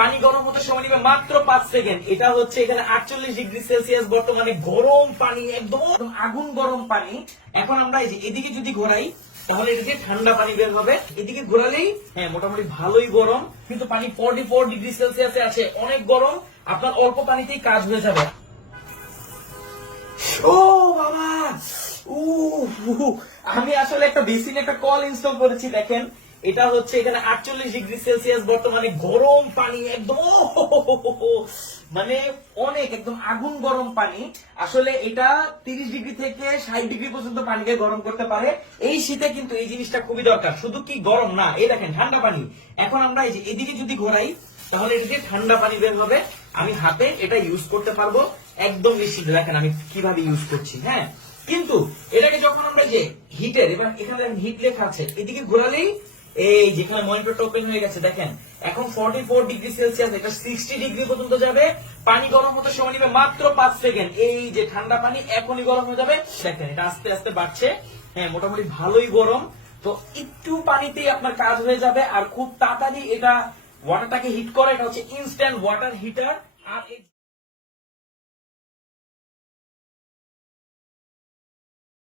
পানি গরম হতে সময় নেবে মাত্র 5 সেকেন্ড। এটা হচ্ছে এখানে 48 ডিগ্রি সেলসিয়াস বর্তমানে গরম পানি, একদম আগুন গরম পানি। এখন আমরা এই যে এদিকে যদি ঘোরাই তাহলে এটা দিয়ে ঠান্ডা পানি বের হবে, এদিকে ঘোরালেই হ্যাঁ মোটামুটি ভালোই গরম, কিন্তু পানি 44 ডিগ্রি সেলসিয়াসে আছে, অনেক গরম। আপনার অল্প পানিতেই কাজ হয়ে যাবে। ও বাবা, আমি আসলে একটা বেসিন একটা কল ইনস্টল করেছি, দেখেন এটা হচ্ছে এখানে 48 ডিগ্রি সেলসিয়াস বর্তমানে গরম পানি, একদম মানে অনেক একদম আগুন গরম পানি। আসলে এটা 30 ডিগ্রি থেকে 60 ডিগ্রি পর্যন্ত পানিকে গরম করতে পারে। এই শীতে কিন্তু এই জিনিসটা খুবই দরকার। শুধু কি গরম না, এই দেখেন ঠান্ডা পানি। এখন আমরা এই যে এদিকে যদি ঘোরাই তাহলে এটা দিয়ে ঠান্ডা পানি বের হবে, আমি হাতে এটা ইউজ করতে পারবো একদম নিশ্চিত। দেখেন আমি কিভাবে ইউজ করছি। হ্যাঁ, কিন্তু এটাকে যখন আমরা যে হিটের, এবার এখানে হিট লেখা আছে, এদিকে ঘোরালেই এই যেখানে মনিটরটা ওপেন হয়ে গেছে দেখেন এখন 44 ডিগ্রি সেলসিয়াস, এটা 60 ডিগ্রি পর্যন্ত যাবে। পানি গরম হতে সময় নেবে মাত্র 5 সেকেন্ড। এই যে ঠান্ডা পানি এখনই গরম হয়ে যাবে, দেখেন এটা আস্তে আস্তে বাড়ছে। হ্যাঁ মোটামুটি ভালোই গরম। তো একটু পানিতেই আপনার কাজ হয়ে যাবে, আর খুব তাড়াতাড়ি এটা ওয়াটারটাকে হিট করে। এটা হচ্ছে ইনস্ট্যান্ট ওয়াটার হিটার। আর